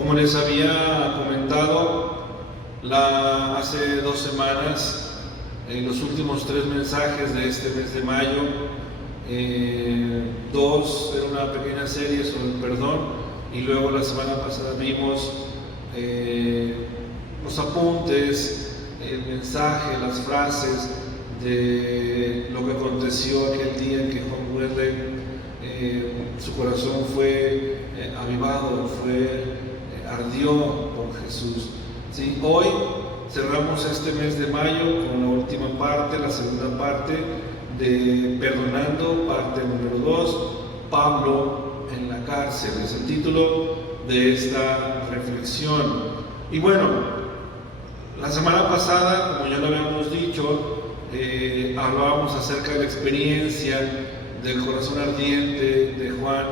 Como les había comentado hace 2 semanas, en los últimos 3 mensajes de este mes de mayo, 2 era una pequeña serie sobre el perdón, y luego la semana pasada vimos los apuntes, el mensaje, las frases de lo que aconteció aquel día en que Juan Wesley, su corazón fue avivado, ardió por Jesús. ¿Sí? Hoy cerramos este mes de mayo con la última parte, la segunda parte de Perdonando, parte número 2, Pablo en la cárcel. Es el título de esta reflexión. Y bueno, la semana pasada, como ya lo habíamos dicho, hablábamos acerca de la experiencia del corazón ardiente de Juan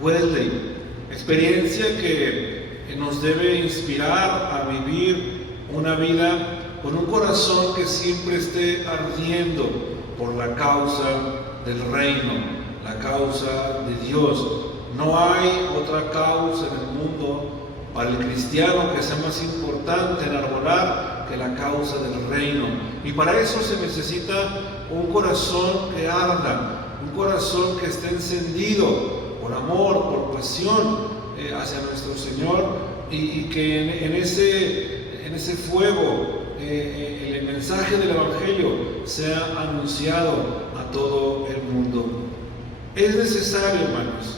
Wesley. Experiencia que nos debe inspirar a vivir una vida con un corazón que siempre esté ardiendo por la causa del reino, la causa de Dios. No hay otra causa en el mundo para el cristiano que sea más importante enarbolar que la causa del reino. Y para eso se necesita un corazón que arda, un corazón que esté encendido por amor, por pasión hacia nuestro Señor, y que en ese fuego el mensaje del Evangelio sea anunciado a todo el mundo. Es necesario, hermanos,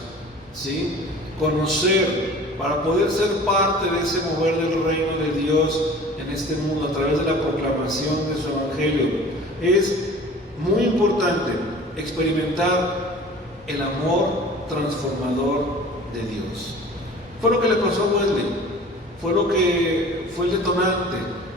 ¿sí?, conocer para poder ser parte de ese mover del reino de Dios en este mundo a través de la proclamación de su Evangelio. Es muy importante experimentar el amor transformador de Dios. Fue lo que le pasó a Wesley, fue lo que fue el detonante,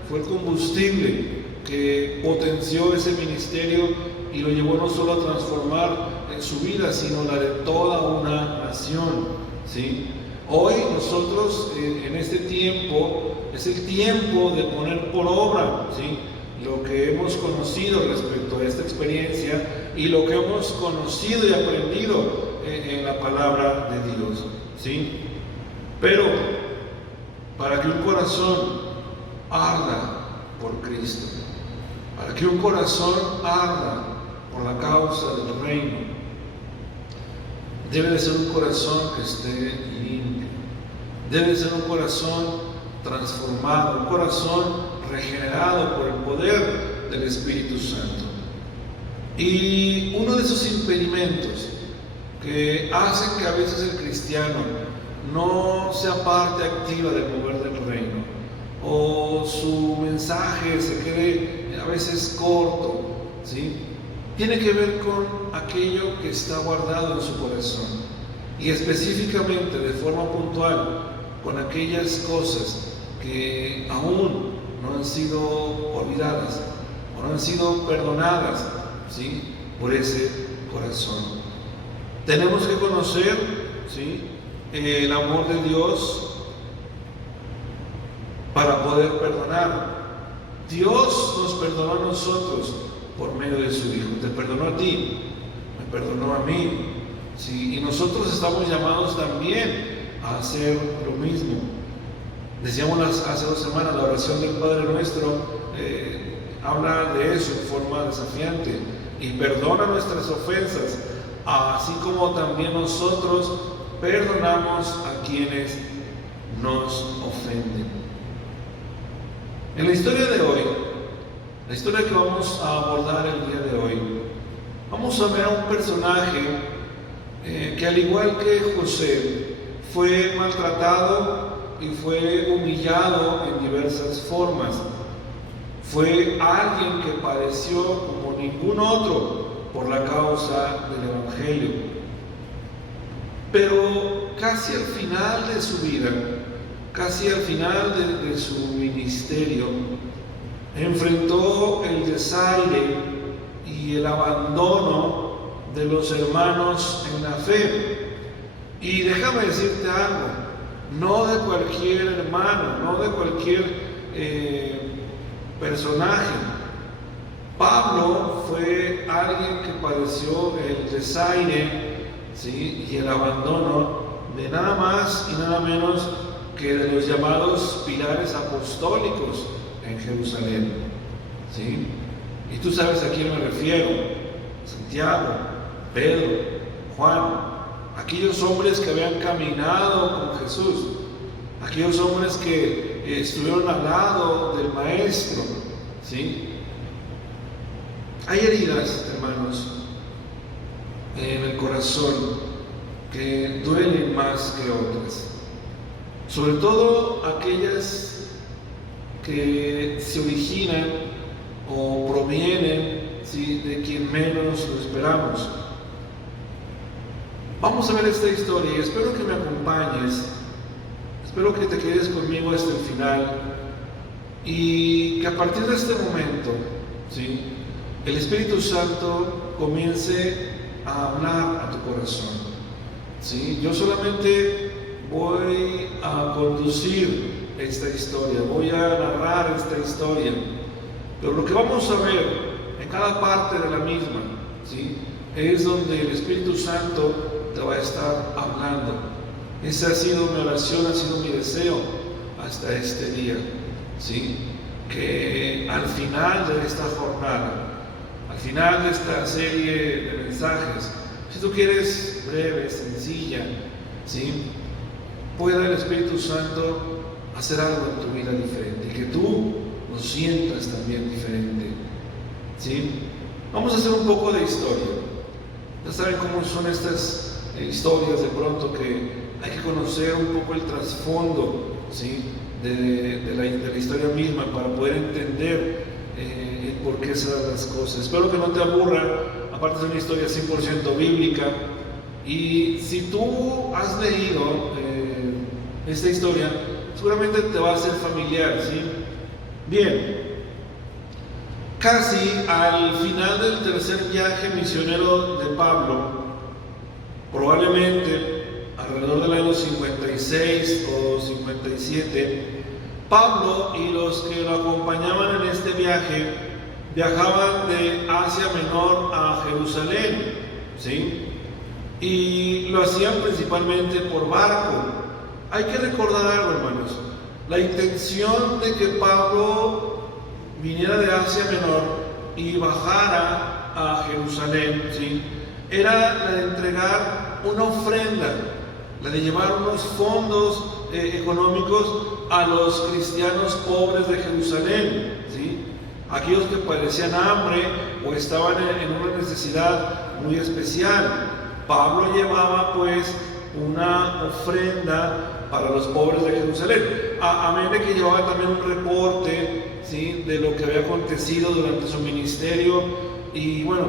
fue el combustible que potenció ese ministerio y lo llevó no solo a transformar su vida, sino la de toda una nación, ¿sí? Hoy nosotros en este tiempo es el tiempo de poner por obra, ¿sí?, lo que hemos conocido respecto a esta experiencia y lo que hemos conocido y aprendido en la palabra de Dios, ¿sí? Pero para que un corazón arda por Cristo, para que un corazón arda por la causa del reino, debe de ser un corazón que esté limpio, debe de ser un corazón transformado, un corazón regenerado por el poder del Espíritu Santo. Y uno de esos impedimentos que hacen que a veces el cristiano no sea parte activa del mover del reino, o su mensaje se quede a veces corto, ¿sí?, tiene que ver con aquello que está guardado en su corazón, y específicamente de forma puntual con aquellas cosas que aún no han sido olvidadas o no han sido perdonadas, ¿sí?, por ese corazón. Tenemos que conocer, ¿sí?, el amor de Dios para poder perdonar. Dios nos perdonó a nosotros por medio de su Hijo. Te perdonó a ti, me perdonó a mí, ¿sí? Y nosotros estamos llamados también a hacer lo mismo. Decíamos hace 2 semanas, la oración del Padre Nuestro habla de eso en forma desafiante: y perdona nuestras ofensas, así como también nosotros perdonamos a quienes nos ofenden. En la historia de hoy, la historia que vamos a abordar el día de hoy, vamos a ver a un personaje que, al igual que José, fue maltratado y fue humillado en diversas formas. Fue alguien que padeció como ningún otro por la causa del Evangelio. Pero casi al final de su vida, casi al final de su ministerio, enfrentó el desaire y el abandono de los hermanos en la fe. Y déjame decirte algo, no de cualquier hermano, no de cualquier personaje. Pablo fue alguien que padeció el desaire, ¿sí?, y el abandono de nada más y nada menos que de los llamados pilares apostólicos en Jerusalén, ¿sí? Y tú sabes a quién me refiero: Santiago, Pedro, Juan, aquellos hombres que habían caminado con Jesús, aquellos hombres que estuvieron al lado del Maestro, ¿sí? Hay heridas, hermanos, en el corazón que duelen más que otras, sobre todo aquellas que se originan o provienen, ¿sí?, de quien menos lo esperamos. Vamos a ver esta historia y espero que me acompañes, espero que te quedes conmigo hasta el final y que a partir de este momento, ¿sí?, el Espíritu Santo comience a hablar a tu corazón, ¿sí? Yo solamente voy a conducir esta historia, voy a narrar esta historia, pero lo que vamos a ver en cada parte de la misma, ¿sí?, es donde el Espíritu Santo te va a estar hablando. Esa ha sido mi oración, ha sido mi deseo hasta este día, ¿sí?, que al final de esta jornada, al final de esta serie de mensajes, si tú quieres breve, sencilla, ¿sí?, pueda el Espíritu Santo hacer algo en tu vida diferente y que tú lo sientas también diferente, ¿sí? Vamos a hacer un poco de historia. Ya saben cómo son estas historias de pronto, que hay que conocer un poco el trasfondo, ¿sí?, de la historia misma para poder entender el por qué se dan las cosas. Espero que no te aburra, aparte de una historia 100% bíblica. Y si tú has leído esta historia, seguramente te va a ser familiar, ¿sí? Bien, casi al final del tercer viaje misionero de Pablo, probablemente alrededor del año 56 o 57, Pablo y los que lo acompañaban en este viaje viajaban de Asia Menor a Jerusalén, ¿sí? Y lo hacían principalmente por barco. Hay que recordar algo, hermanos: la intención de que Pablo viniera de Asia Menor y bajara a Jerusalén, ¿sí?, era la de entregar una ofrenda, la de llevar unos fondos económicos a los cristianos pobres de Jerusalén, ¿sí?, aquellos que padecían hambre o estaban en una necesidad muy especial. Pablo llevaba pues una ofrenda para los pobres de Jerusalén, amén de que llevaba también un reporte, ¿sí?, de lo que había acontecido durante su ministerio y bueno,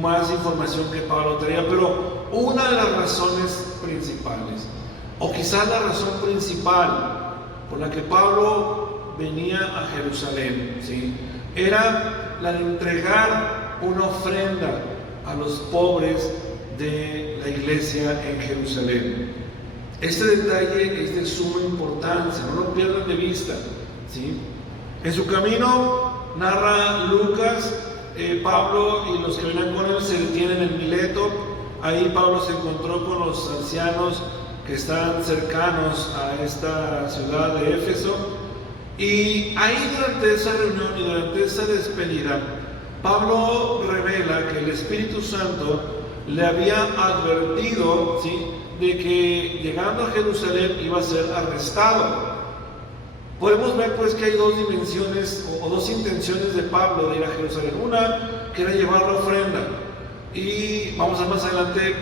más información que Pablo traía. Pero una de las razones principales, o quizás la razón principal por la que Pablo venía a Jerusalén, ¿sí?, era la de entregar una ofrenda a los pobres de la iglesia en Jerusalén. Este detalle es de suma importancia, no lo pierdan de vista, ¿sí? En su camino, narra Lucas, Pablo y los que venían con él se detienen en Mileto. Ahí Pablo se encontró con los ancianos que están cercanos a esta ciudad de Éfeso, y ahí durante esa reunión y durante esa despedida, Pablo revela que el Espíritu Santo le había advertido, ¿sí?, de que llegando a Jerusalén iba a ser arrestado. Podemos ver pues que hay dos dimensiones o dos intenciones de Pablo de ir a Jerusalén. Una, que era llevar la ofrenda, y vamos a ver más adelante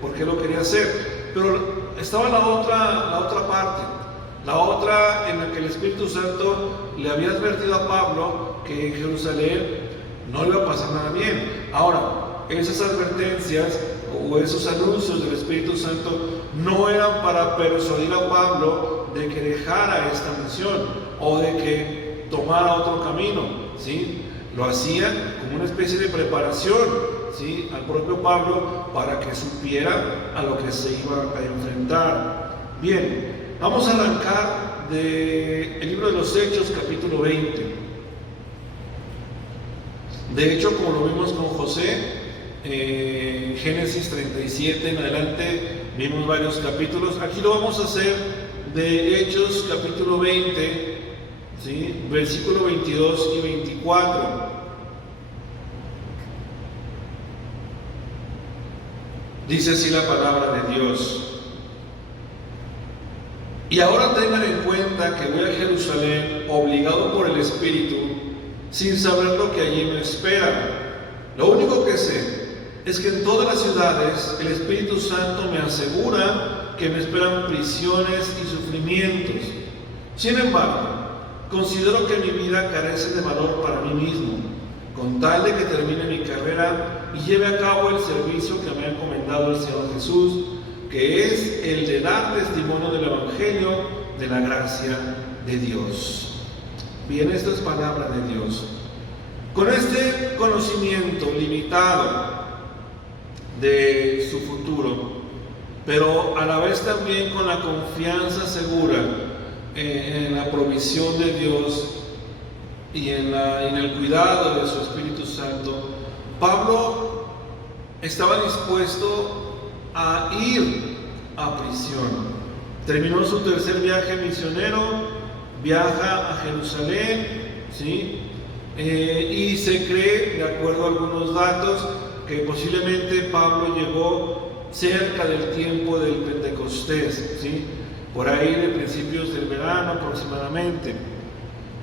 por qué lo quería hacer. Pero estaba la otra parte, la otra en la que el Espíritu Santo le había advertido a Pablo que en Jerusalén no le iba a pasar nada bien. Ahora, esas advertencias o esos anuncios del Espíritu Santo no eran para persuadir a Pablo de que dejara esta misión o de que tomara otro camino, ¿sí? Lo hacían como una especie de preparación, ¿sí?, al propio Pablo para que supiera a lo que se iba a enfrentar. Bien, vamos a arrancar del libro de los Hechos, capítulo 20. De hecho, como lo vimos con José, Génesis 37 en adelante vimos varios capítulos. Aquí lo vamos a hacer de Hechos capítulo 20, ¿sí? Versículo 22 y 24. Dice así la palabra de Dios: y ahora tengan en cuenta que voy a Jerusalén obligado por el Espíritu, sin saber lo que allí me espera. Lo único que sé es que en todas las ciudades el Espíritu Santo me asegura que me esperan prisiones y sufrimientos. Sin embargo, considero que mi vida carece de valor para mí mismo, con tal de que termine mi carrera y lleve a cabo el servicio que me ha encomendado el Señor Jesús, que es el de dar testimonio del Evangelio de la gracia de Dios. Bien, esta es palabra de Dios. Con este conocimiento limitado de su futuro, pero a la vez también con la confianza segura en la provisión de Dios y en el cuidado de su Espíritu Santo, Pablo estaba dispuesto a ir a prisión. Terminó su tercer viaje misionero, viaja a Jerusalén, ¿sí? Y se cree, de acuerdo a algunos datos, que posiblemente Pablo llegó cerca del tiempo del Pentecostés, ¿sí? Por ahí de principios del verano aproximadamente.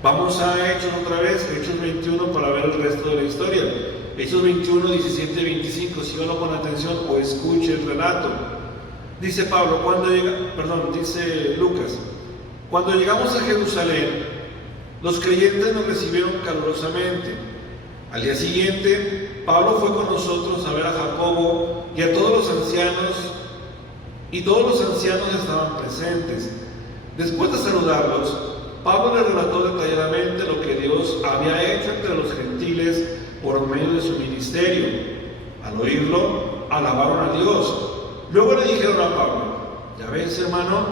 Vamos a Hechos otra vez, Hechos 21, para ver el resto de la historia. Hechos 21, 17 y 25, síganlo con atención o escuche el relato. Dice Pablo, dice Lucas: cuando llegamos a Jerusalén, los creyentes nos recibieron calurosamente. Al día siguiente, Pablo fue con nosotros a ver a Jacobo y a todos los ancianos, y todos los ancianos estaban presentes. Después de saludarlos, Pablo les relató detalladamente lo que Dios había hecho entre los gentiles por medio de su ministerio. Al oírlo, alabaron a Dios. Luego le dijeron a Pablo: ya ves, hermano,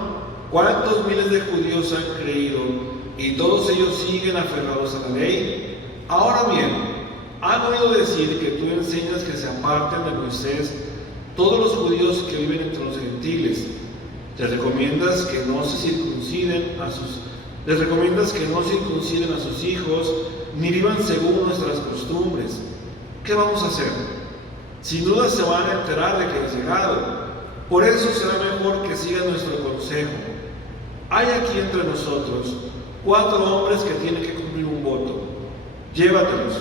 cuántos miles de judíos han creído y todos ellos siguen aferrados a la ley. Ahora bien, han oído decir que tú enseñas que se aparten de Moisés todos los judíos que viven entre los gentiles. Les recomiendas que no circunciden a sus hijos, ni vivan según nuestras costumbres. ¿Qué vamos a hacer? Sin duda se van a enterar de que has llegado. Por eso será mejor que sigan nuestro consejo. Hay aquí entre nosotros 4 hombres que tienen que cumplir un voto. Llévatelos,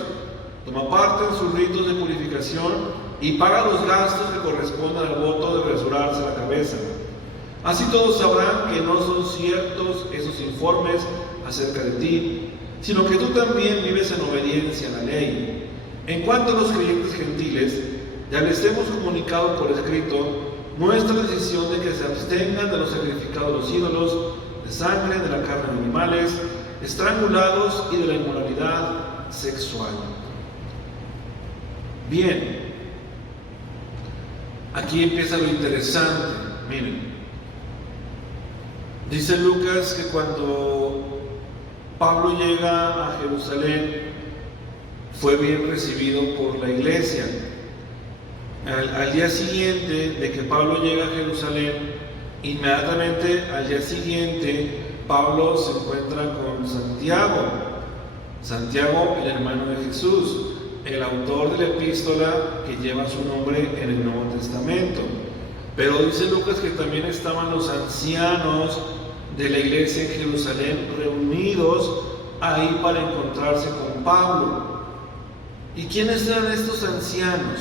toma parte en sus ritos de purificación y paga los gastos que corresponden al voto de rasurarse la cabeza. Así todos sabrán que no son ciertos esos informes acerca de ti, sino que tú también vives en obediencia a la ley. En cuanto a los creyentes gentiles, ya les hemos comunicado por escrito nuestra decisión de que se abstengan de los sacrificados a los ídolos, de sangre, de la carne de animales, estrangulados y de la inmoralidad sexual. Bien, aquí empieza lo interesante. Miren, dice Lucas que cuando Pablo llega a Jerusalén fue bien recibido por la iglesia. Al día siguiente de que Pablo llega a Jerusalén, inmediatamente al día siguiente Pablo se encuentra con Santiago, el hermano de Jesús, el autor de la epístola que lleva su nombre en el Nuevo Testamento. Pero dice Lucas que también estaban los ancianos de la iglesia en Jerusalén reunidos ahí para encontrarse con Pablo. ¿Y quiénes eran estos ancianos?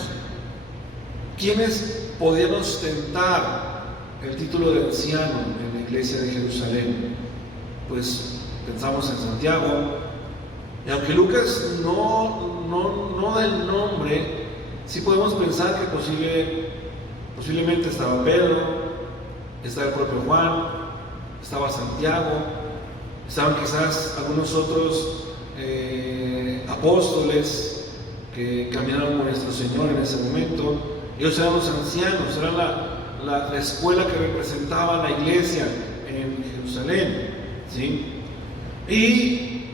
¿Quiénes podían ostentar el título de anciano en la iglesia de Jerusalén? Pues pensamos en Santiago, y aunque Lucas no da el nombre, sí podemos pensar que posiblemente estaba Pedro, estaba el propio Juan, estaba Santiago, estaban quizás algunos otros apóstoles que caminaron con nuestro Señor en ese momento. Ellos eran los ancianos, eran la escuela que representaba la iglesia en Jerusalén, ¿sí? Y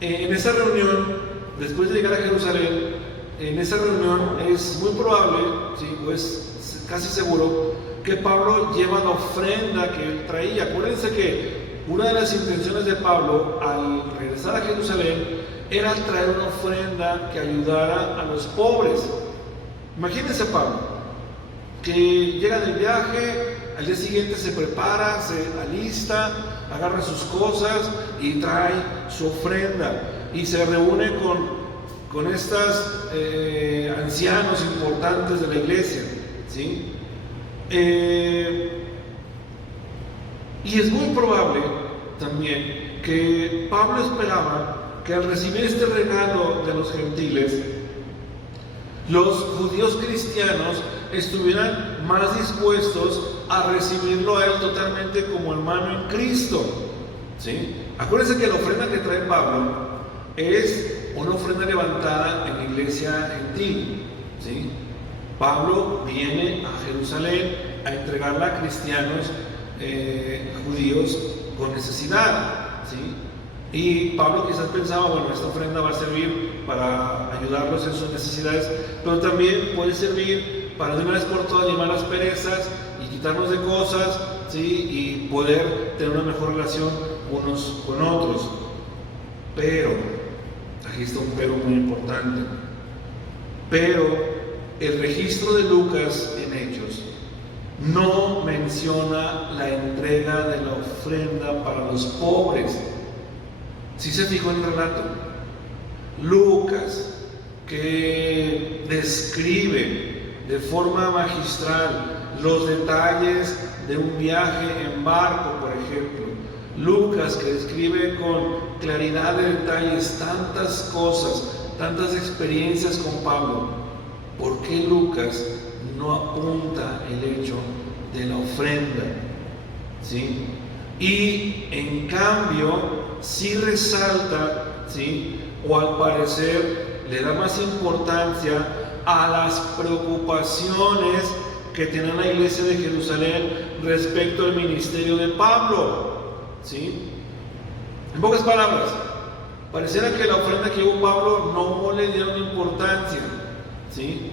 en esa reunión, después de llegar a Jerusalén, en esa reunión es muy probable, ¿sí? O es casi seguro que Pablo lleva la ofrenda que él traía. Acuérdense que una de las intenciones de Pablo al regresar a Jerusalén era traer una ofrenda que ayudara a los pobres. Imagínense Pablo, que llega del viaje, al día siguiente se prepara, se alista, agarra sus cosas y trae su ofrenda y se reúne con estos ancianos importantes de la iglesia, ¿sí? Y es muy probable también que Pablo esperaba que al recibir este regalo de los gentiles, los judíos cristianos estuvieran más dispuestos a recibirlo a él totalmente como hermano en Cristo, ¿sí? Acuérdense que la ofrenda que trae Pablo es una ofrenda levantada en la iglesia gentil, ¿sí? Pablo viene a Jerusalén a entregarla a cristianos judíos con necesidad, ¿sí? Y Pablo quizás pensaba, bueno, esta ofrenda va a servir para ayudarlos en sus necesidades, pero también puede servir para de una vez por todas limar las perezas y quitarnos de cosas, ¿sí? Y poder tener una mejor relación unos con otros. Pero, aquí está un pero muy importante, pero el registro de Lucas en Hechos no menciona la entrega de la ofrenda para los pobres. ¿Sí se fijó en el relato? Lucas, que describe de forma magistral los detalles de un viaje en barco, por ejemplo. Lucas, que describe con claridad de detalles tantas cosas, tantas experiencias con Pablo. ¿Por qué Lucas no apunta el hecho de la ofrenda? ¿Sí? Y en cambio sí resalta, ¿sí? O al parecer le da más importancia a las preocupaciones que tenía la iglesia de Jerusalén respecto al ministerio de Pablo, ¿sí? En pocas palabras, pareciera que la ofrenda que llevó Pablo no le dieron importancia, ¿sí?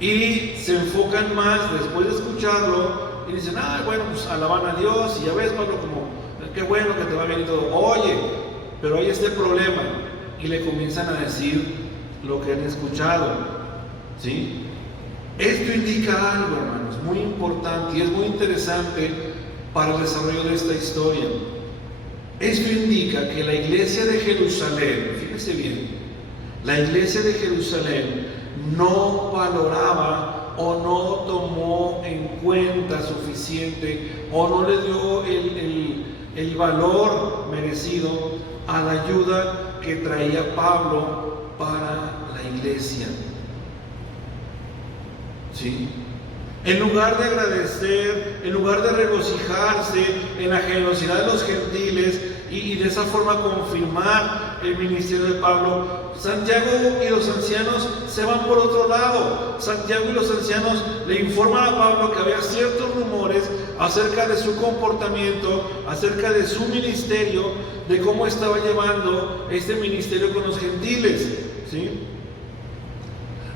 Y se enfocan más después de escucharlo y dicen, bueno, pues alaban a Dios, y ya ves, Pablo, como, qué bueno que te va bien y todo. Oye, pero hay este problema, y le comienzan a decir lo que han escuchado, ¿sí? Esto indica algo, hermanos, muy importante y es muy interesante para el desarrollo de esta historia. Esto indica que la iglesia de Jerusalén, fíjense bien, la iglesia de Jerusalén no valoraba o no tomó en cuenta suficiente o no le dio el valor merecido a la ayuda que traía Pablo para la iglesia, ¿sí? En lugar de agradecer, en lugar de regocijarse en la generosidad de los gentiles y de esa forma confirmar el ministerio de Pablo, Santiago y los ancianos se van por otro lado. Santiago y los ancianos le informan a Pablo que había ciertos rumores acerca de su comportamiento, acerca de su ministerio, de cómo estaba llevando este ministerio con los gentiles, ¿sí?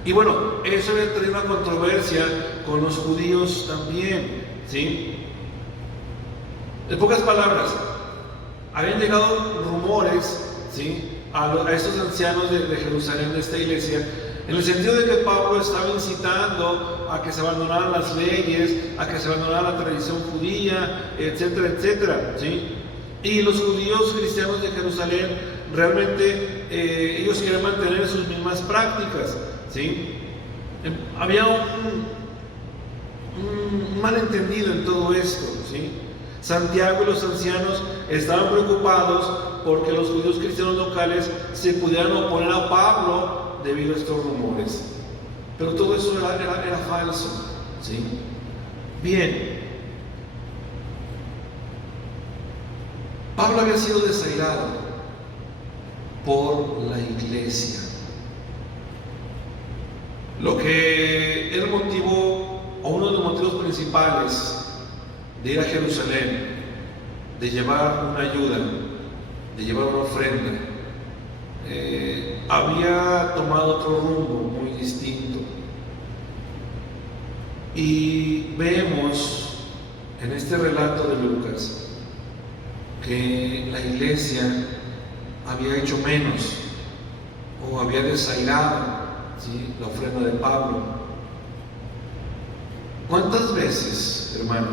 Y bueno, eso había traído una controversia con los judíos también, ¿sí? En pocas palabras, habían llegado rumores, ¿sí?, a estos ancianos de Jerusalén, de esta iglesia, en el sentido de que Pablo estaba incitando a que se abandonaran las leyes, a que se abandonara la tradición judía, etcétera, etcétera, ¿sí? Y los judíos cristianos de Jerusalén realmente ellos querían mantener sus mismas prácticas, ¿sí? Había un malentendido en todo esto, ¿sí? Santiago y los ancianos estaban preocupados porque los judíos cristianos locales se pudieran oponer a Pablo debido a estos rumores. Pero todo eso era falso, ¿sí? Bien, Pablo había sido desairado por la iglesia. Lo que era el motivo, o uno de los motivos principales de ir a Jerusalén, de llevar una ayuda, de llevar una ofrenda, había tomado otro rumbo muy distinto. Y vemos en este relato de Lucas que la iglesia había hecho menos o había desairado, ¿sí?, la ofrenda de Pablo. ¿Cuántas veces, hermano?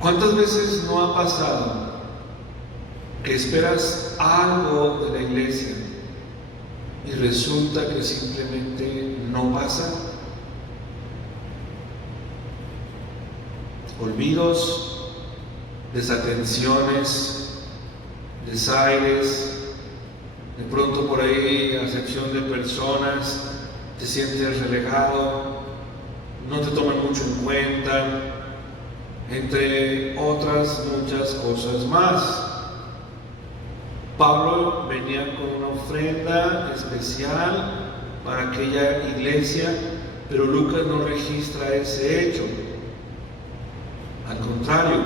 ¿Cuántas veces no ha pasado que esperas algo de la iglesia y resulta que simplemente no pasa? Olvidos, desatenciones, desaires, de pronto por ahí acepción de personas, te sientes relegado, no te toman mucho en cuenta, entre otras muchas cosas más. Pablo venía con una ofrenda especial para aquella iglesia, pero Lucas no registra ese hecho. Al contrario,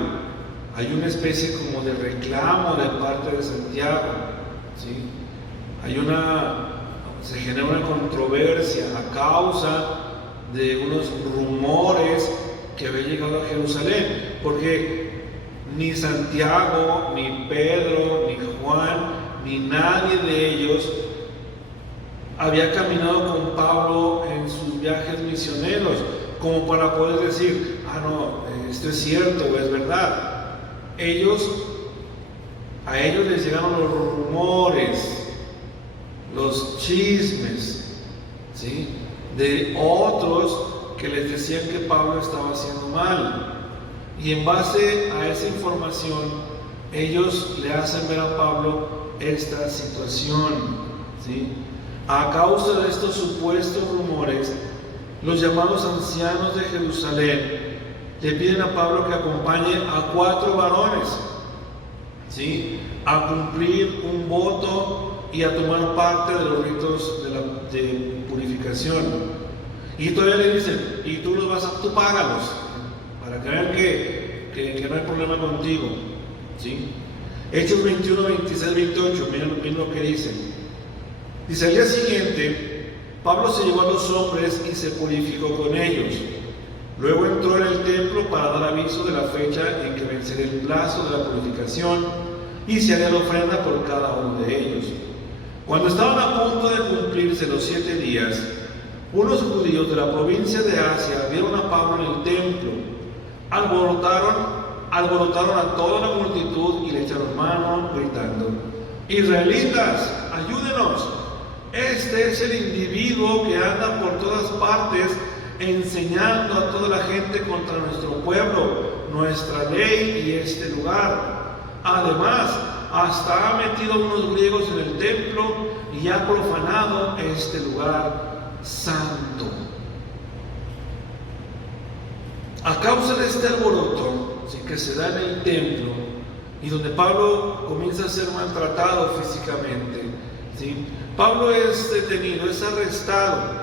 hay una especie como de reclamo de parte de Santiago, ¿sí? Se genera una controversia a causa de unos rumores que había llegado a Jerusalén, porque ni Santiago, ni Pedro, ni Juan, ni nadie de ellos había caminado con Pablo en sus viajes misioneros, como para poder decir, esto es cierto o es verdad. A ellos les llegaron los rumores, los chismes, ¿sí?, de otros que les decían que Pablo estaba haciendo mal. Y en base a esa información, ellos le hacen ver a Pablo esta situación, ¿sí? A causa de estos supuestos rumores, los llamados ancianos de Jerusalén le piden a Pablo que acompañe a 4 varones, ¿sí?, a cumplir un voto y a tomar parte de los ritos de purificación. Y todavía le dicen, y tú págalos, para que vean que no hay problema contigo, ¿sí? Hechos 21, 26, 28, miren lo que dicen. Dice, al día siguiente, Pablo se llevó a los hombres y se purificó con ellos. Luego entró en el templo para dar aviso de la fecha en que vencería el plazo de la purificación y se haría la ofrenda por cada uno de ellos. Cuando estaban a punto de cumplirse los 7 días, unos judíos de la provincia de Asia vieron a Pablo en el templo, alborotaron a toda la multitud y le echaron mano gritando, «Israelitas, ayúdenos, este es el individuo que anda por todas partes enseñando a toda la gente contra nuestro pueblo, nuestra ley y este lugar. Además, hasta ha metido a unos griegos en el templo y ha profanado este lugar santo». A causa de este alboroto, ¿sí?, que se da en el templo y donde Pablo comienza a ser maltratado físicamente, ¿sí?, Pablo es detenido, es arrestado,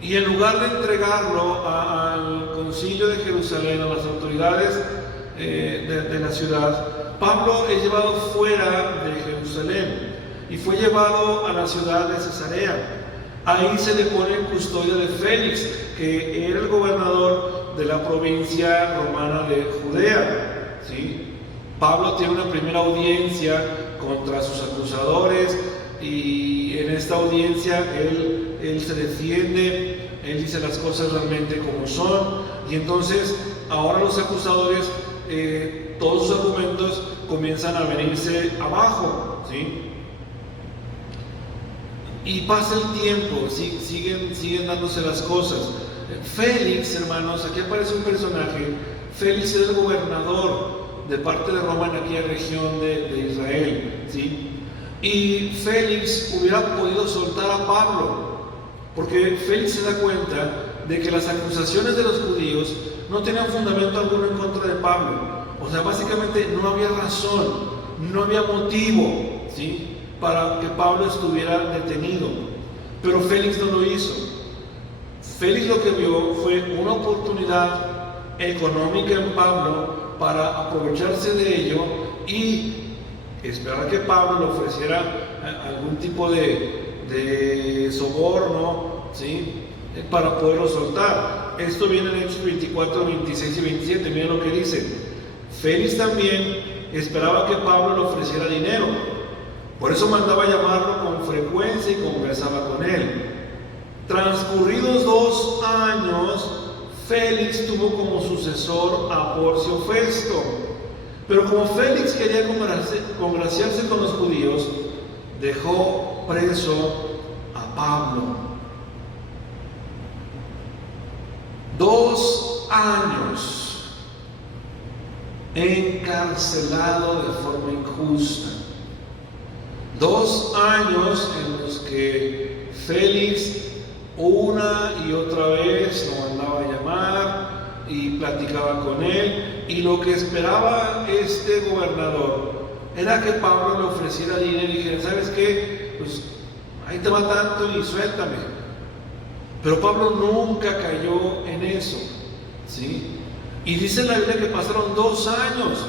y en lugar de entregarlo al concilio de Jerusalén, a las autoridades de la ciudad, Pablo es llevado fuera de Jerusalén y fue llevado a la ciudad de Cesarea. Ahí se le pone en custodia de Félix, que era el gobernador de la provincia romana de Judea, ¿sí? Pablo tiene una primera audiencia contra sus acusadores y en esta audiencia él se defiende, él dice las cosas realmente como son, y entonces ahora los acusadores, todos sus argumentos comienzan a venirse abajo, ¿sí? Y pasa el tiempo, siguen dándose las cosas. Félix, hermanos, aquí aparece un personaje. Félix era el gobernador de parte de Roma en aquella región de Israel, ¿sí? Y Félix hubiera podido soltar a Pablo, porque Félix se da cuenta de que las acusaciones de los judíos no tenían fundamento alguno en contra de Pablo. O sea, básicamente no había razón, no había motivo, ¿sí?, para que Pablo estuviera detenido. Pero Félix no lo hizo. Félix lo que vio fue una oportunidad económica en Pablo para aprovecharse de ello y esperar a que Pablo le ofreciera algún tipo de soborno, ¿sí?, para poderlo soltar. Esto viene en Hechos 24, 26 y 27. Miren lo que dice. Félix también esperaba que Pablo le ofreciera dinero. Por eso mandaba llamarlo con frecuencia y conversaba con él. Transcurridos 2 años, Félix tuvo como sucesor a Porcio Festo. Pero como Félix quería congraciarse con los judíos, dejó preso a Pablo. 2 años encarcelado de forma injusta. 2 años en los que Félix una y otra vez lo mandaba a llamar y platicaba con él, y lo que esperaba este gobernador era que Pablo le ofreciera dinero y dijera: ¿sabes qué? Pues ahí te va tanto y suéltame. Pero Pablo nunca cayó en eso, ¿sí? Y dice la Biblia que pasaron 2 años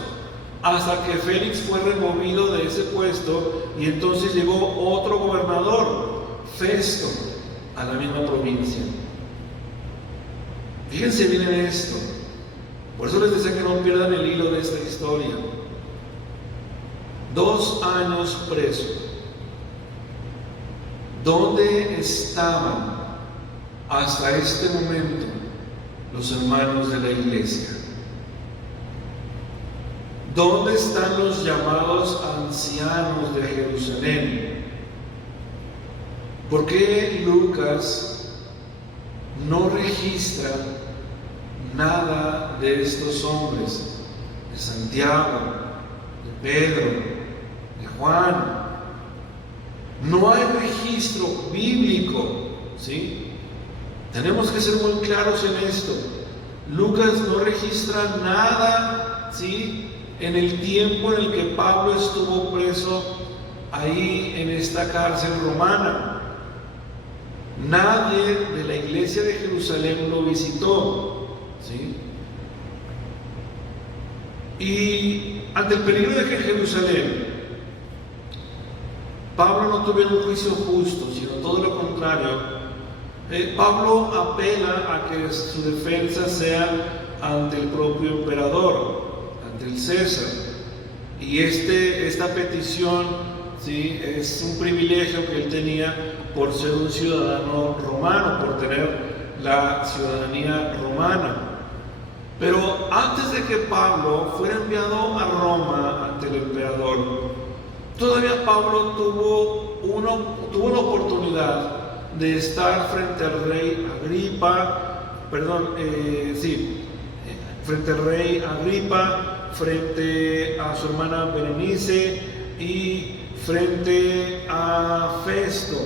hasta que Félix fue removido de ese puesto, y entonces llegó otro gobernador, Festo, a la misma provincia. Fíjense bien en esto. Por eso les decía que no pierdan el hilo de esta historia. 2 años preso. ¿Dónde estaban hasta este momento los hermanos de la iglesia? ¿Dónde están los llamados ancianos de Jerusalén? ¿Por qué Lucas no registra nada de estos hombres? De Santiago, de Pedro, de Juan. No hay registro bíblico, ¿sí? Tenemos que ser muy claros en esto. Lucas no registra nada, ¿sí?, en el tiempo en el que Pablo estuvo preso ahí en esta cárcel romana. Nadie de la iglesia de Jerusalén lo visitó, ¿sí? Y ante el peligro de que en Jerusalén Pablo no tuviera un juicio justo, sino todo lo contrario, Pablo apela a que su defensa sea ante el propio emperador, ante el César. Y esta petición, ¿sí?, es un privilegio que él tenía por ser un ciudadano romano, por tener la ciudadanía romana. Pero antes de que Pablo fuera enviado a Roma ante el emperador, todavía Pablo tuvo una oportunidad de estar frente al rey Agripa, frente al rey Agripa, frente a su hermana Berenice y frente a Festo,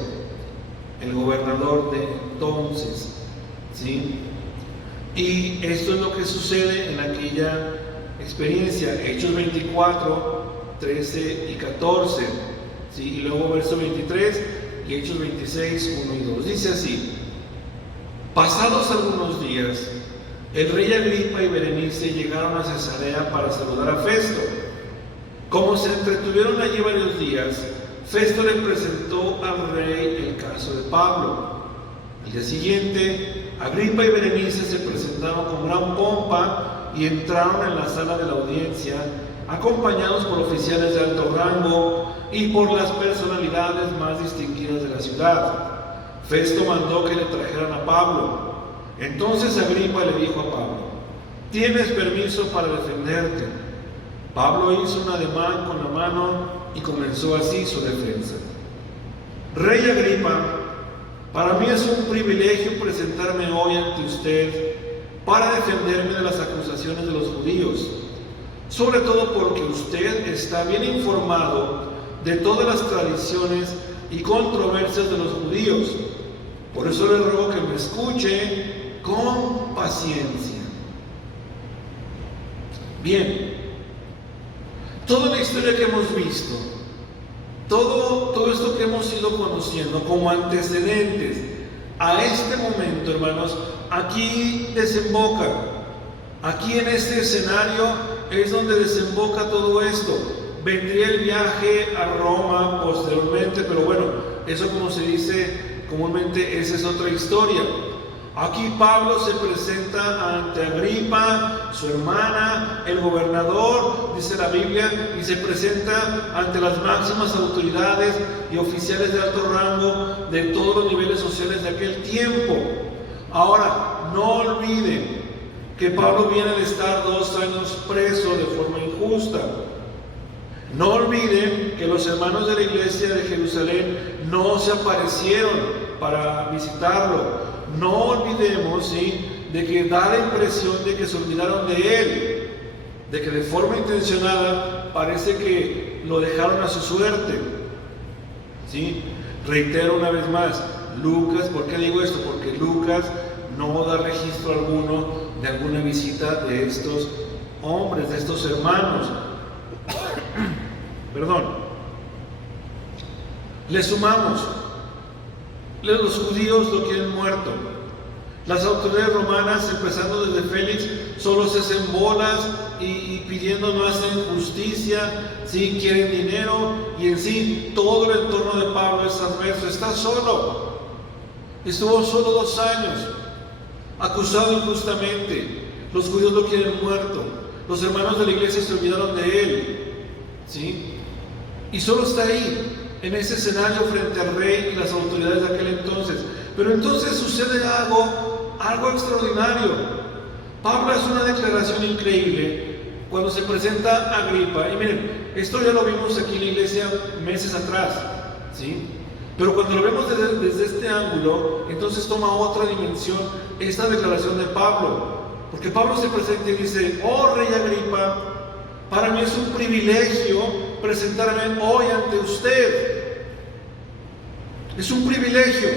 el gobernador de entonces, ¿sí? Y esto es lo que sucede en aquella experiencia. Hechos 24, 13 y 14, ¿sí? Y luego verso 23 y Hechos 26, 1 y 2. Dice así: pasados algunos días, el rey Agripa y Berenice llegaron a Cesarea para saludar a Festo. Como se entretuvieron allí varios días, Festo le presentó al rey el caso de Pablo. Al día siguiente, Agripa y Berenice se presentaron con gran pompa y entraron en la sala de la audiencia, acompañados por oficiales de alto rango y por las personalidades más distinguidas de la ciudad. Festo mandó que le trajeran a Pablo. Entonces Agripa le dijo a Pablo: tienes permiso para defenderte. Pablo hizo un ademán con la mano y comenzó así su defensa: Rey Agripa, para mí es un privilegio presentarme hoy ante usted para defenderme de las acusaciones de los judíos, sobre todo porque usted está bien informado de todas las tradiciones y controversias de los judíos. Por eso le ruego que me escuche con paciencia. Bien, toda la historia que hemos visto, todo esto que hemos ido conociendo como antecedentes a este momento, hermanos, aquí desemboca. Aquí en este escenario es donde desemboca todo esto. Vendría el viaje a Roma posteriormente, pero bueno, eso, como se dice comúnmente, esa es otra historia. Aquí Pablo se presenta ante Agripa, su hermana, el gobernador, dice la Biblia, y se presenta ante las máximas autoridades y oficiales de alto rango de todos los niveles sociales de aquel tiempo. Ahora, no olviden que Pablo viene de estar 2 años preso de forma injusta. No olviden que los hermanos de la iglesia de Jerusalén no se aparecieron para visitarlo. No olvidemos, ¿sí?, de que da la impresión de que se olvidaron de él, de que de forma intencionada parece que lo dejaron a su suerte. ¿Sí? Reitero una vez más, Lucas, ¿por qué digo esto? Porque Lucas no da registro alguno de alguna visita de estos hombres, de estos hermanos. Perdón. Le sumamos, los judíos lo quieren muerto. Las autoridades romanas, empezando desde Félix, solo se hacen bolas y pidiendo no hacen justicia, ¿sí? Quieren dinero, y en sí todo el entorno de Pablo es adverso. Está solo. Estuvo solo 2 años, acusado injustamente. Los judíos lo quieren muerto. Los hermanos de la iglesia se olvidaron de él, ¿sí? Y solo está ahí, en ese escenario frente al rey y las autoridades de aquel entonces. Pero entonces sucede algo extraordinario. Pablo hace una declaración increíble cuando se presenta a Agripa. Y miren, esto ya lo vimos aquí en la iglesia meses atrás, ¿sí? Pero cuando lo vemos desde este ángulo, entonces toma otra dimensión esta declaración de Pablo. Porque Pablo se presenta y dice: oh rey Agripa, para mí es un privilegio presentarme hoy ante usted. Es un privilegio.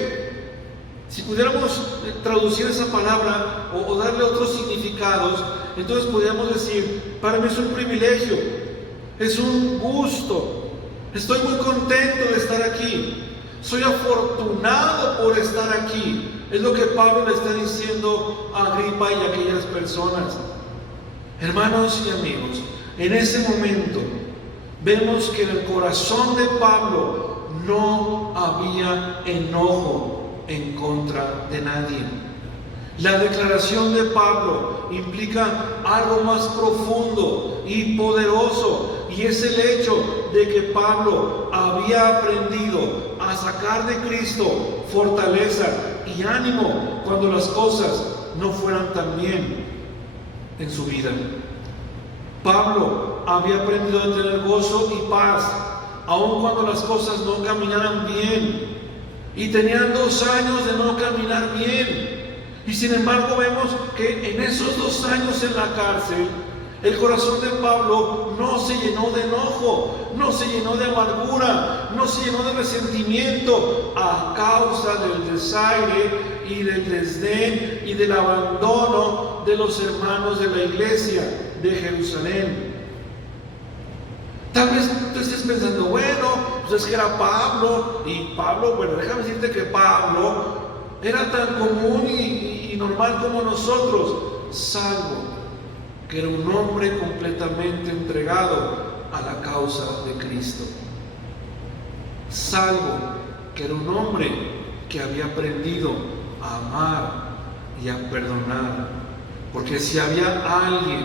Si pudiéramos traducir esa palabra o darle otros significados, entonces podríamos decir: para mí es un privilegio, es un gusto, estoy muy contento de estar aquí, soy afortunado por estar aquí. Es lo que Pablo le está diciendo a Agripa y a aquellas personas. Hermanos y amigos, en ese momento vemos que en el corazón de Pablo no había enojo en contra de nadie. La declaración de Pablo implica algo más profundo y poderoso, y es el hecho de que Pablo había aprendido a sacar de Cristo fortaleza y ánimo cuando las cosas no fueran tan bien en su vida. Pablo había aprendido a tener gozo y paz, aun cuando las cosas no caminaran bien. Y tenían 2 años de no caminar bien. Y sin embargo vemos que en esos 2 años en la cárcel, el corazón de Pablo no se llenó de enojo, no se llenó de amargura, no se llenó de resentimiento a causa del desaire y del desdén y del abandono de los hermanos de la iglesia de Jerusalén. Tal vez tú estés pensando: bueno, pues es que era Pablo, y Pablo, bueno, déjame decirte que Pablo era tan común y normal como nosotros, salvo que era un hombre completamente entregado a la causa de Cristo. Salvo que era un hombre que había aprendido a amar y a perdonar. Porque si había alguien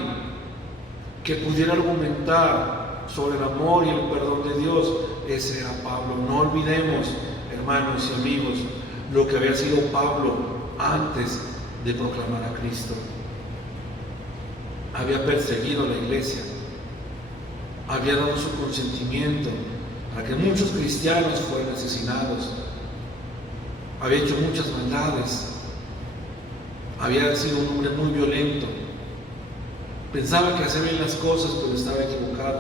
que pudiera argumentar sobre el amor y el perdón de Dios, ese era Pablo. No olvidemos, hermanos y amigos, lo que había sido Pablo antes de proclamar a Cristo. Había perseguido a la iglesia, había dado su consentimiento para que muchos cristianos fueran asesinados, había hecho muchas maldades, había sido un hombre muy violento, pensaba que hacía bien las cosas, pero estaba equivocado.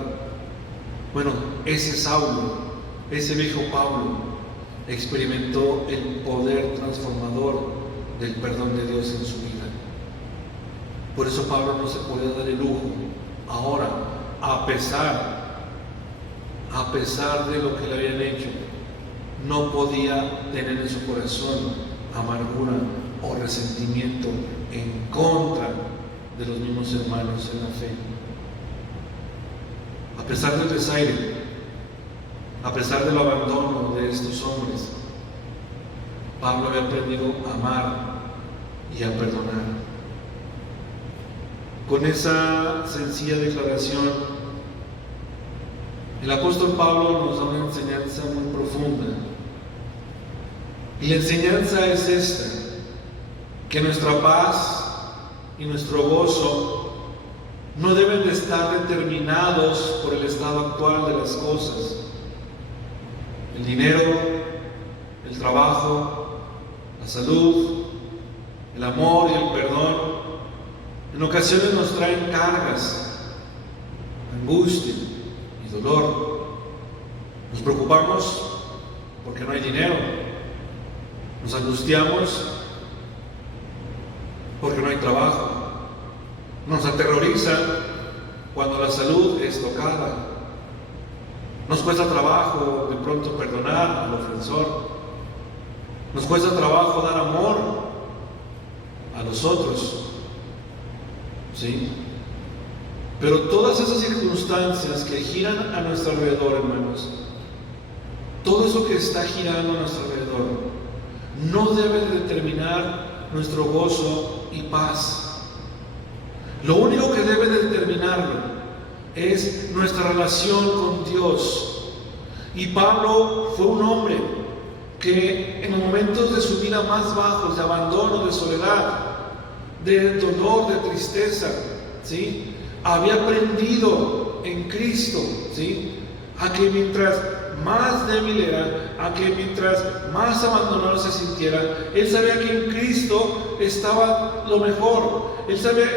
Bueno, ese Saulo, ese viejo Pablo, experimentó el poder transformador del perdón de Dios en su vida. Por eso Pablo no se podía dar el lujo ahora, a pesar de lo que le habían hecho, no podía tener en su corazón amargura o resentimiento en contra de los mismos hermanos en la fe. A pesar del desaire, a pesar del abandono de estos hombres, Pablo había aprendido a amar y a perdonar. Con esa sencilla declaración, el apóstol Pablo nos da una enseñanza muy profunda. Y la enseñanza es esta: que nuestra paz y nuestro gozo no deben de estar determinados por el estado actual de las cosas. El dinero, el trabajo, la salud, el amor y el perdón en ocasiones nos traen cargas, angustia y dolor. Nos preocupamos porque no hay dinero. Nos angustiamos porque no hay trabajo. Nos aterroriza cuando la salud es tocada. Nos cuesta trabajo de pronto perdonar al ofensor. Nos cuesta trabajo dar amor a los otros. ¿Sí? Pero todas esas circunstancias que giran a nuestro alrededor, hermanos, todo eso que está girando a nuestro alrededor, no debe determinar nuestro gozo y paz. Lo único que debe determinarlo es nuestra relación con Dios. Y Pablo fue un hombre que en los momentos de su vida más bajos, de abandono, de soledad, de dolor, de tristeza, ¿sí?, había aprendido en Cristo, ¿sí?, a que mientras más débil era, a que mientras más abandonado se sintiera, él sabía que en Cristo estaba lo mejor. Él sabía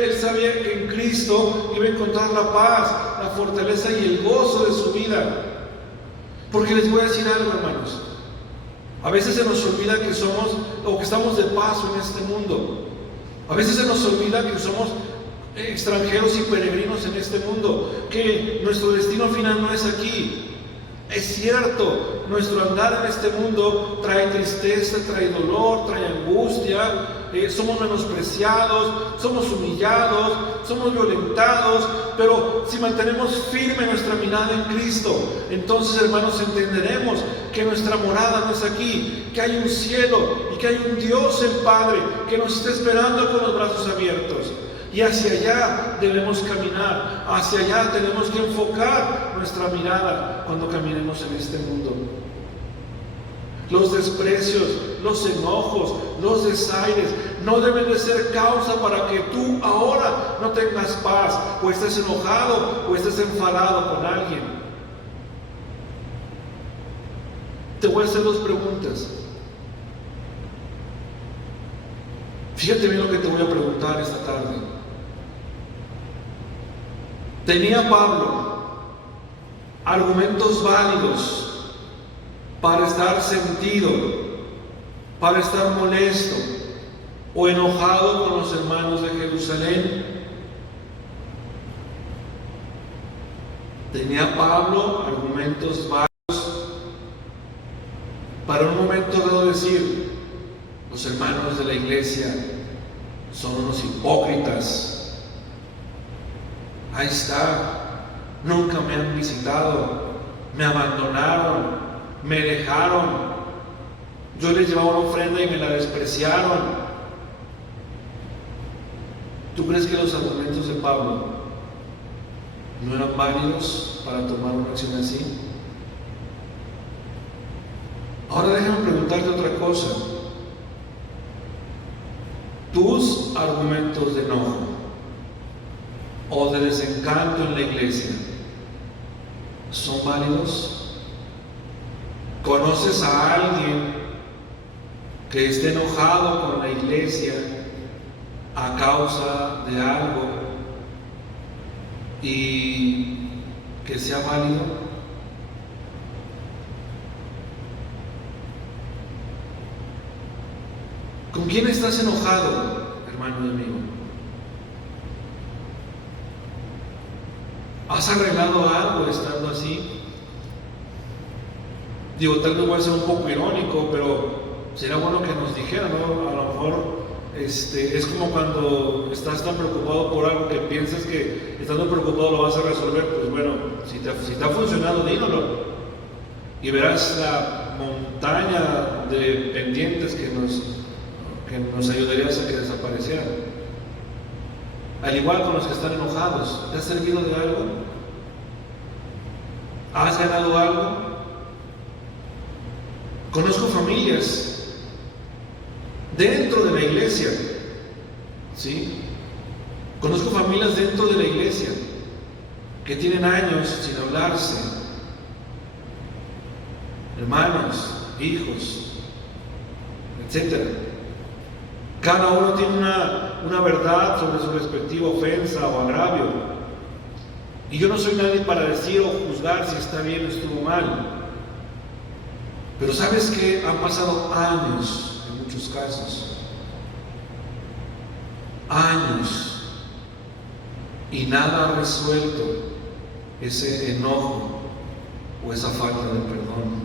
que en Cristo iba a encontrar la paz, la fortaleza y el gozo de su vida. Porque les voy a decir algo, hermanos. A veces se nos olvida que somos, o que estamos de paso en este mundo. A veces se nos olvida que somos extranjeros y peregrinos en este mundo, que nuestro destino final no es aquí. Es cierto, nuestro andar en este mundo trae tristeza, trae dolor, trae angustia, somos menospreciados, somos humillados, somos violentados, pero si mantenemos firme nuestra mirada en Cristo, entonces, hermanos, entenderemos que nuestra morada no es aquí, que hay un cielo y que hay un Dios el Padre que nos está esperando con los brazos abiertos. Y hacia allá debemos caminar, hacia allá tenemos que enfocar nuestra mirada cuando caminemos en este mundo. Los desprecios, los enojos, los desaires no deben de ser causa para que tú ahora no tengas paz, o estés enojado, o estés enfadado con alguien. Te voy a hacer dos preguntas. Fíjate bien lo que te voy a preguntar esta tarde. ¿Tenía Pablo argumentos válidos para estar sentido, para estar molesto o enojado con los hermanos de Jerusalén? ¿Tenía Pablo argumentos válidos para en un momento dado decir: los hermanos de la iglesia son unos hipócritas? Ahí está, nunca me han visitado, me abandonaron, me dejaron, yo les llevaba una ofrenda y me la despreciaron. ¿Tú crees que los argumentos de Pablo no eran válidos para tomar una acción así? Ahora déjame preguntarte otra cosa. ¿Tus argumentos de enojo o de desencanto en la iglesia son válidos? ¿Conoces a alguien que esté enojado con la iglesia a causa de algo y que sea válido? ¿Con quién estás enojado, hermano y amigo? ¿Has arreglado algo estando así? Digo, tal vez voy a ser un poco irónico, pero sería bueno que nos dijeran, ¿no? A lo mejor es como cuando estás tan preocupado por algo que piensas que estando preocupado lo vas a resolver. Pues bueno, si te ha funcionado, dínoslo. Y verás la montaña de pendientes que nos que nos ayudaría a que desaparecieran. Al igual con los que están enojados, ¿te ha servido de algo? ¿Has ganado algo? Conozco familias dentro de la iglesia, ¿sí? Conozco familias dentro de la iglesia que tienen años sin hablarse, hermanos, hijos, etc. Cada uno tiene una verdad sobre su respectiva ofensa o agravio. Y yo no soy nadie para decir o juzgar si está bien o estuvo mal. Pero ¿sabes qué? Han pasado años en muchos casos. Años. Y nada ha resuelto ese enojo o esa falta de perdón.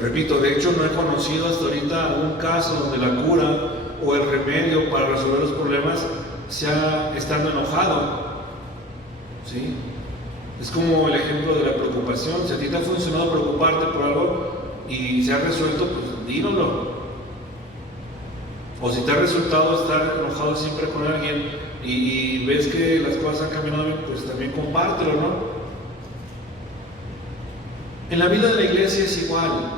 Repito, de hecho no he conocido hasta ahorita algún caso donde la cura o el remedio para resolver los problemas sea estando enojado, ¿sí? Es como el ejemplo de la preocupación. Si a ti te ha funcionado preocuparte por algo y se ha resuelto, pues dínoslo. O si te ha resultado estar enojado siempre con alguien y ves que las cosas han caminado bien, pues también compártelo, ¿no? En la vida de la iglesia es igual.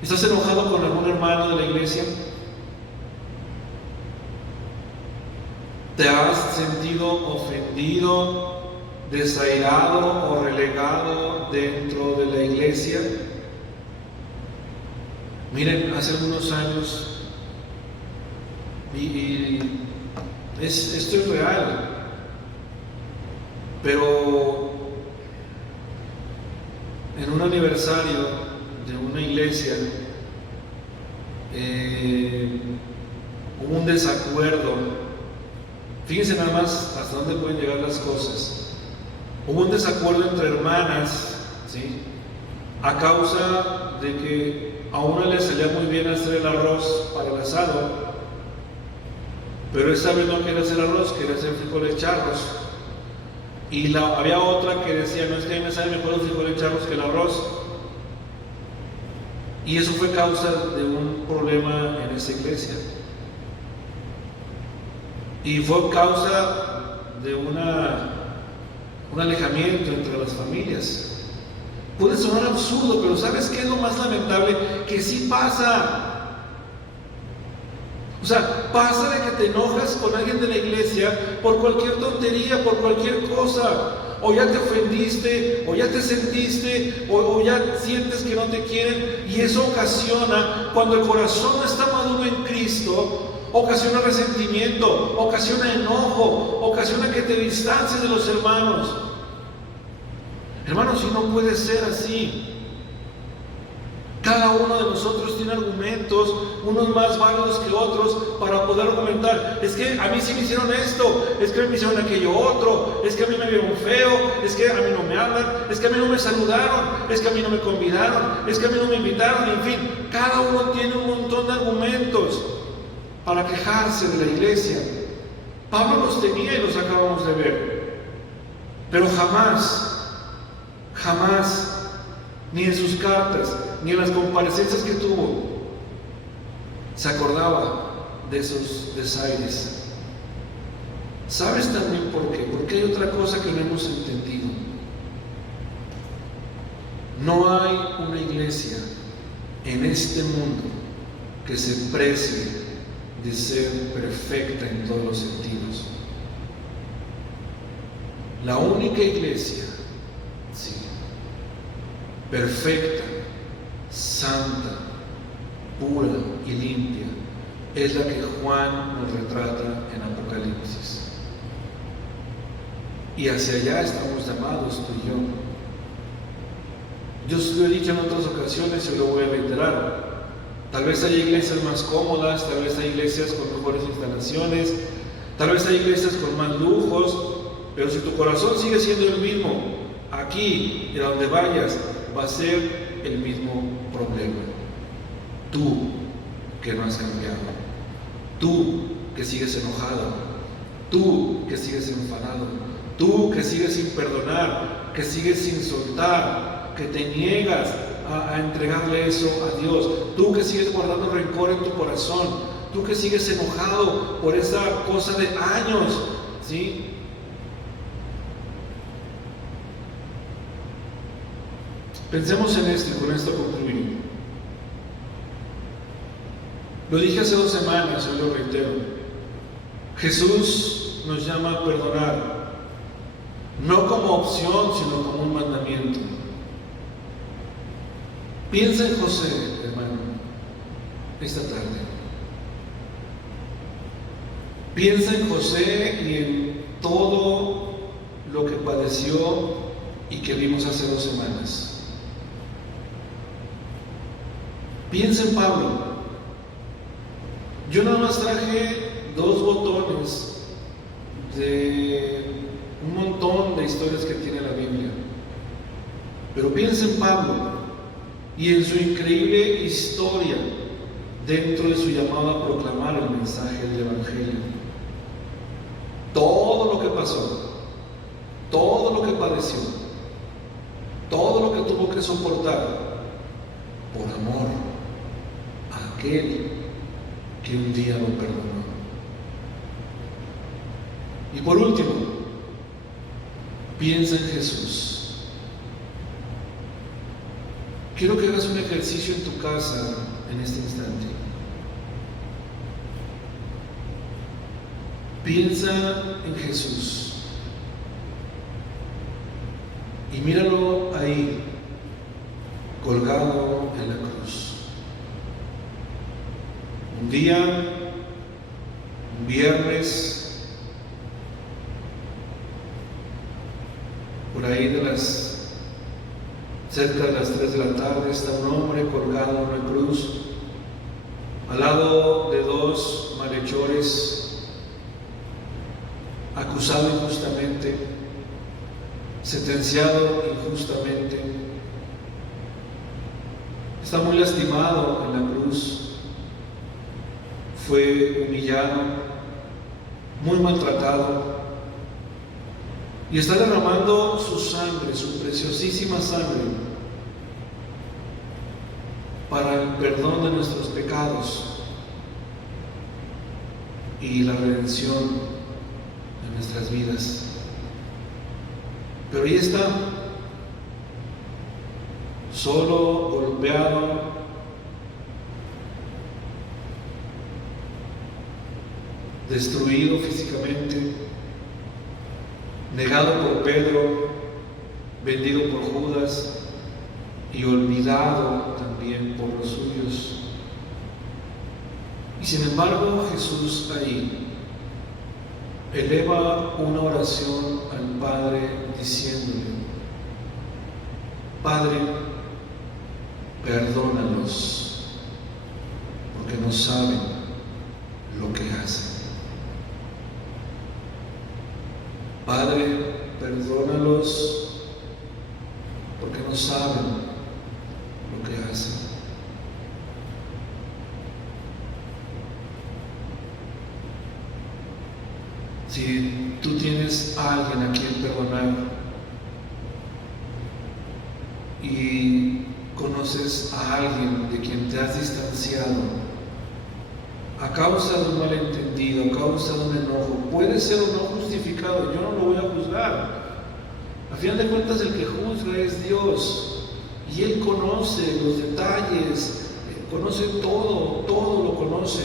¿Estás enojado con algún hermano de la iglesia? ¿Te has sentido ofendido, desairado o relegado dentro de la iglesia? Miren, hace algunos años, esto es real, pero en un aniversario de una iglesia hubo un desacuerdo. Fíjense nada más hasta dónde pueden llegar las cosas. Hubo un desacuerdo entre hermanas, ¿sí? A causa de que a una le salía muy bien hacer el arroz para el asado, pero esa vez no quería hacer arroz, quería hacer frijoles charros. Y había otra que decía, no, es que a mí me salen mejor los frijoles charros que el arroz. Y eso fue causa de un problema en esa iglesia. Y fue causa de un alejamiento entre las familias. Puede sonar absurdo, pero ¿sabes qué es lo más lamentable? Que sí pasa. O sea, pasa de que te enojas con alguien de la iglesia por cualquier tontería, por cualquier cosa. O ya te ofendiste, o ya te sentiste, o ya sientes que no te quieren. Y eso ocasiona, cuando el corazón no está maduro en Cristo, ocasiona resentimiento, ocasiona enojo, ocasiona que te distancies de los hermanos. Hermanos, y no puede ser así. Cada uno de nosotros tiene argumentos, unos más válidos que otros, para poder argumentar. Es que a mí sí me hicieron esto, es que a mí me hicieron aquello otro, es que a mí me vieron feo, es que a mí no me hablan, es que a mí no me saludaron, es que a mí no me convidaron, es que a mí no me invitaron, en fin. Cada uno tiene un montón de argumentos para quejarse de la iglesia. Pablo los tenía y los acabamos de ver. Pero jamás, ni en sus cartas, ni en las comparecencias que tuvo, se acordaba de esos desaires. ¿Sabes también por qué? Porque hay otra cosa que no hemos entendido. No hay una iglesia en este mundo que se precie de ser perfecta en todos los sentidos. La única iglesia, sí, perfecta, santa, pura y limpia, es la que Juan nos retrata en Apocalipsis. Y hacia allá estamos llamados tú y yo. Yo os lo he dicho en otras ocasiones y lo voy a reiterar. Tal vez hay iglesias más cómodas, tal vez hay iglesias con mejores instalaciones, tal vez hay iglesias con más lujos, pero si tu corazón sigue siendo el mismo, aquí y a donde vayas, va a ser el mismo problema. Tú que no has cambiado, tú que sigues enojado, tú que sigues enfadado, tú que sigues sin perdonar, que sigues sin soltar, que te niegas, a entregarle eso a Dios. Tú que sigues guardando rencor en tu corazón, tú que sigues enojado por esa cosa de años, ¿sí? Pensemos en esto y con esto concluir. Lo dije hace 2 semanas, hoy lo reitero. Jesús nos llama a perdonar, no como opción, sino como un mandamiento. Piensa en José, hermano, esta tarde. Piensa en José y en todo lo que padeció y que vimos hace 2 semanas. Piensa en Pablo. Yo nada más traje 2 botones de un montón de historias que tiene la Biblia. Pero piensa en Pablo y en su increíble historia dentro de su llamado a proclamar el mensaje del Evangelio. Todo lo que pasó, todo lo que padeció, todo lo que tuvo que soportar por amor a aquel que un día lo perdonó. Y por último, piensa en Jesús. Quiero que hagas un ejercicio en tu casa en este instante. Piensa en Jesús y míralo ahí, colgado en la cruz. Un día, un viernes, por ahí cerca de las 3 de la tarde, está un hombre colgado en una cruz, al lado de 2 malhechores, acusado injustamente, sentenciado injustamente. Está muy lastimado en la cruz, fue humillado, muy maltratado, y está derramando su sangre, su preciosísima sangre, para el perdón de nuestros pecados y la redención de nuestras vidas. Pero ahí está, solo, golpeado, destruido físicamente, negado por Pedro, vendido por Judas y olvidado también por los suyos. Y sin embargo, Jesús ahí eleva una oración al Padre diciéndole: Padre, perdónalos, porque no saben lo que hacen. Padre, perdónalos, porque no saben lo que hacen. Si tú tienes a alguien a quien perdonar y conoces a alguien de quien te has distanciado a causa de un malentendido, a causa de un enojo, puede ser o no justificado, yo no lo voy a juzgar. A final de cuentas, el que juzga es Dios, y Él conoce los detalles, conoce todo lo conoce.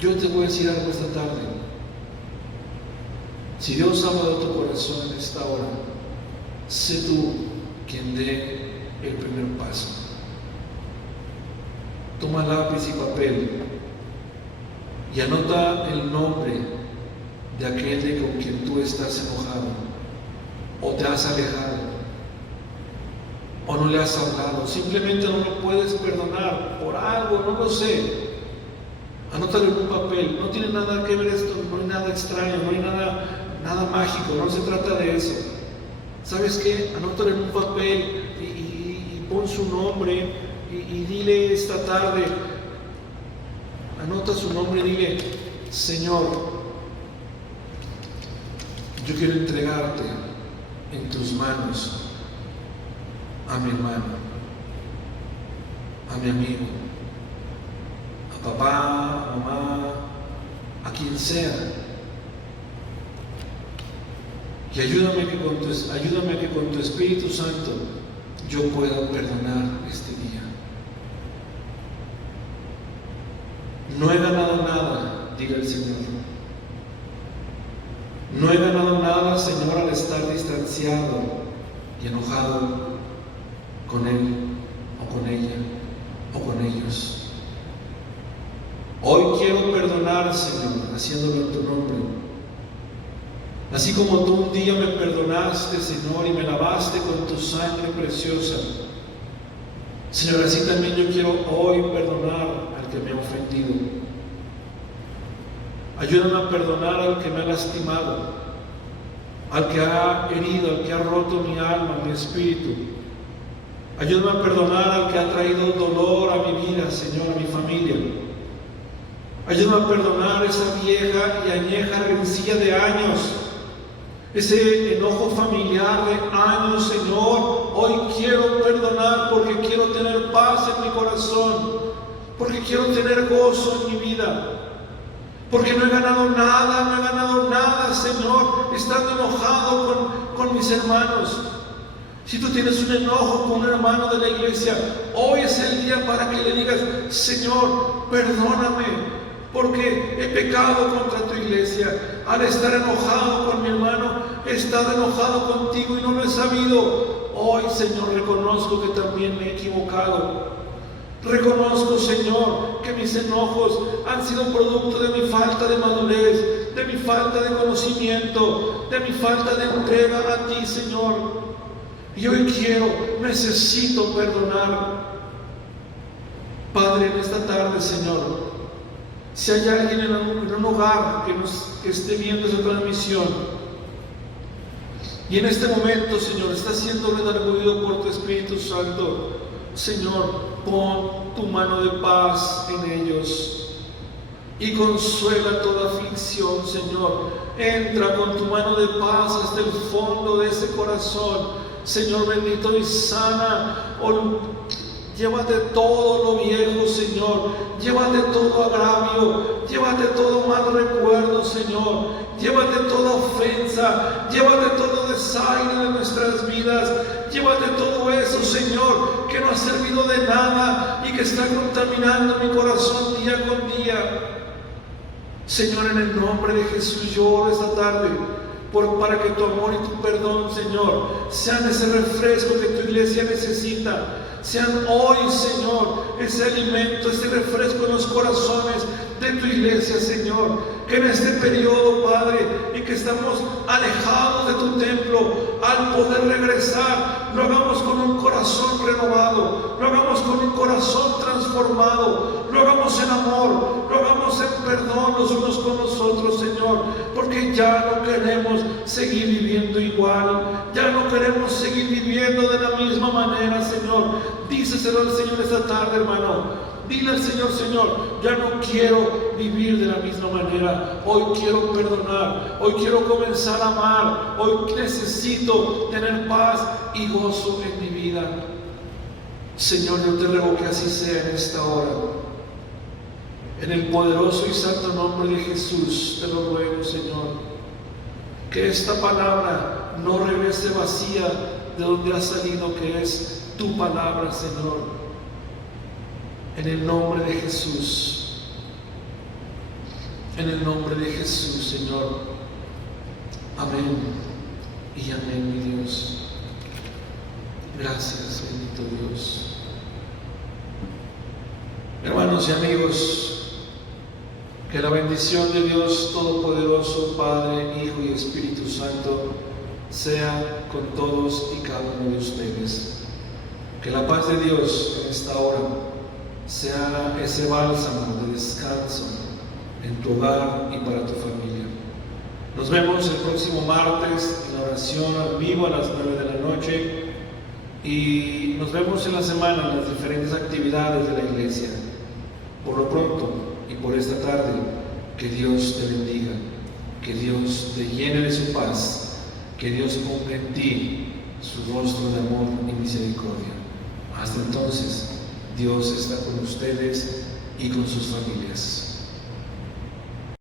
Yo te voy a decir algo esta tarde. Si Dios habla de tu corazón en esta hora, sé tú quien dé el primer paso. Toma lápiz y papel y anota el nombre de aquel con quien tú estás enojado, o te has alejado, o no le has hablado, simplemente no lo puedes perdonar por algo, no lo sé. Anótalo en un papel. No tiene nada que ver esto, no hay nada extraño, no hay nada mágico, no se trata de eso. ¿Sabes qué? Anótalo en un papel y pon su nombre y dile esta tarde, anota su nombre y dile: Señor, yo quiero entregarte en tus manos a mi hermano, a mi amigo, a papá, a mamá, a quien sea. Y ayúdame a que con tu Espíritu Santo yo pueda perdonar este día. No he ganado nada, diga el Señor. No he ganado nada, Señor, al estar distanciado y enojado con Él o con ella o con ellos. Hoy quiero perdonar, Señor, haciéndolo en tu nombre. Así como tú un día me perdonaste, Señor, y me lavaste con tu sangre preciosa. Señor, así también yo quiero hoy perdonar al que me ha ofendido. Ayúdame a perdonar al que me ha lastimado, al que ha herido, al que ha roto mi alma, mi espíritu. Ayúdame a perdonar al que ha traído dolor a mi vida, Señor, a mi familia. Ayúdame a perdonar esa vieja y añeja rencilla de años, ese enojo familiar de años, Señor. Hoy quiero perdonar porque quiero tener paz en mi corazón, porque quiero tener gozo en mi vida. Porque no he ganado nada, Señor, estando enojado con mis hermanos. Si tú tienes un enojo con un hermano de la iglesia, hoy es el día para que le digas: Señor, perdóname, porque he pecado contra tu iglesia. Al estar enojado con mi hermano, he estado enojado contigo y no lo he sabido. Hoy, Señor, reconozco que también me he equivocado. Reconozco, Señor, que mis enojos han sido producto de mi falta de madurez, de mi falta de conocimiento, de mi falta de entrega a ti, Señor. Y hoy necesito perdonar. Padre, en esta tarde, Señor, si hay alguien en un hogar que esté viendo esa transmisión y en este momento, Señor, está siendo redarguido por tu Espíritu Santo, Señor, pon tu mano de paz en ellos y consuela toda aflicción, Señor. Entra con tu mano de paz hasta el fondo de ese corazón, Señor bendito, y sana. Llévate todo lo viejo, Señor. Llévate todo agravio. Llévate todo mal recuerdo, Señor. Llévate toda ofensa. Llévate todo desaire de nuestras vidas. Llévate todo eso, Señor, que no ha servido de nada y que está contaminando mi corazón día con día. Señor, en el nombre de Jesús, yo oro esta tarde para que tu amor y tu perdón, Señor, sean ese refresco que tu iglesia necesita. Sean hoy, Señor, ese alimento, ese refresco en los corazones de tu iglesia, Señor. Que en este periodo, Padre, y que estamos alejados de tu templo, al poder regresar, lo hagamos con un corazón renovado, lo hagamos con un corazón transformado, lo hagamos en amor, lo hagamos en perdón los unos con los otros, Señor, porque ya no queremos seguir viviendo igual, ya no queremos seguir viviendo de la misma manera, Señor. Díceselo al Señor esta tarde, hermano. Dile al Señor: Señor, ya no quiero vivir de la misma manera. Hoy quiero perdonar. Hoy quiero comenzar a amar. Hoy necesito tener paz y gozo en mi vida. Señor, yo te ruego que así sea en esta hora. En el poderoso y santo nombre de Jesús te lo ruego, Señor. Que esta palabra no regrese vacía de donde ha salido, que es tu palabra, Señor. En el nombre de Jesús. En el nombre de Jesús, Señor. Amén y amén, mi Dios. Gracias, bendito Dios. Hermanos y amigos, que la bendición de Dios Todopoderoso, Padre, Hijo y Espíritu Santo, sea con todos y cada uno de ustedes. Que la paz de Dios en esta hora sea ese bálsamo de descanso en tu hogar y para tu familia. Nos vemos el próximo martes en la oración al vivo a las 9 de la noche y nos vemos en la semana en las diferentes actividades de la iglesia. Por lo pronto y por esta tarde, que Dios te bendiga, que Dios te llene de su paz, que Dios ponga en ti su rostro de amor y misericordia. Hasta entonces, Dios está con ustedes y con sus familias.